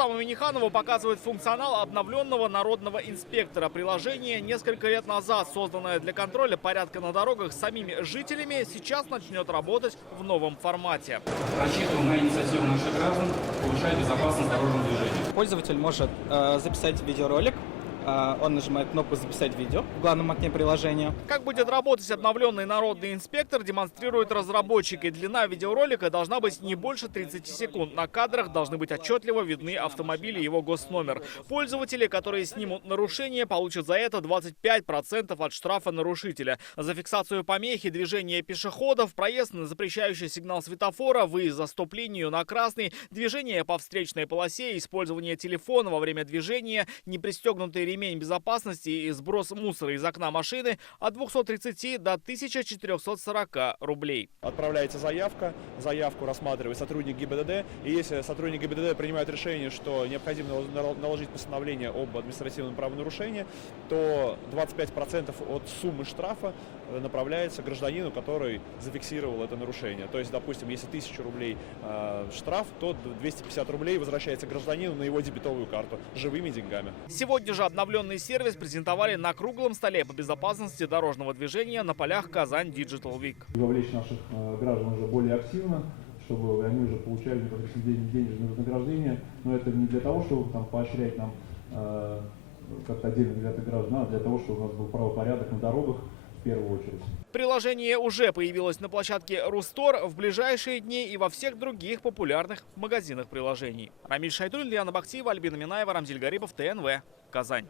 Рустаму Миниханову показывает функционал обновленного народного инспектора. Приложение несколько лет назад, созданное для контроля порядка на дорогах самими жителями, сейчас начнет работать в новом формате. Рассчитываем на инициативу наших граждан, повышать безопасность дорожного движения. Пользователь может записать видеоролик. Он нажимает кнопку «Записать видео» в главном окне приложения. Как будет работать обновленный народный инспектор, демонстрируют разработчики. Длина видеоролика должна быть не больше 30 секунд. На кадрах должны быть отчетливо видны автомобили и его госномер. Пользователи, которые снимут нарушение, получат за это 25% от штрафа нарушителя. За фиксацию помехи, движения пешеходов, проезд на запрещающий сигнал светофора, выезд за стоп-линию на красный, движение по встречной полосе, использование телефона во время движения, непристегнутый ремень безопасности и сброс мусора из окна машины от 230 до 1440 рублей. Отправляется заявку рассматривает сотрудник ГИБДД, и если сотрудник ГИБДД принимает решение, что необходимо наложить постановление об административном правонарушении, то 25% от суммы штрафа направляется гражданину, который зафиксировал это нарушение. То есть, допустим, если 1000 рублей штраф, то 250 рублей возвращается гражданину на его дебетовую карту живыми деньгами. Сегодня же обновленный сервис презентовали на круглом столе по безопасности дорожного движения на полях Казань Digital Week. Вовлечь наших граждан уже более активно, чтобы они уже получали денежные вознаграждения. Но это не для того, чтобы поощрять нам как-то отдельно для граждан, а для того, чтобы у нас был правопорядок на дорогах в первую очередь. Приложение уже появилось на площадке Рустор в ближайшие дни и во всех других популярных магазинах приложений. Рамиль Шайдуль, Лиана Бахтиева, Альбина Минаева, Рамзиль Гарипов, ТНВ, Казань.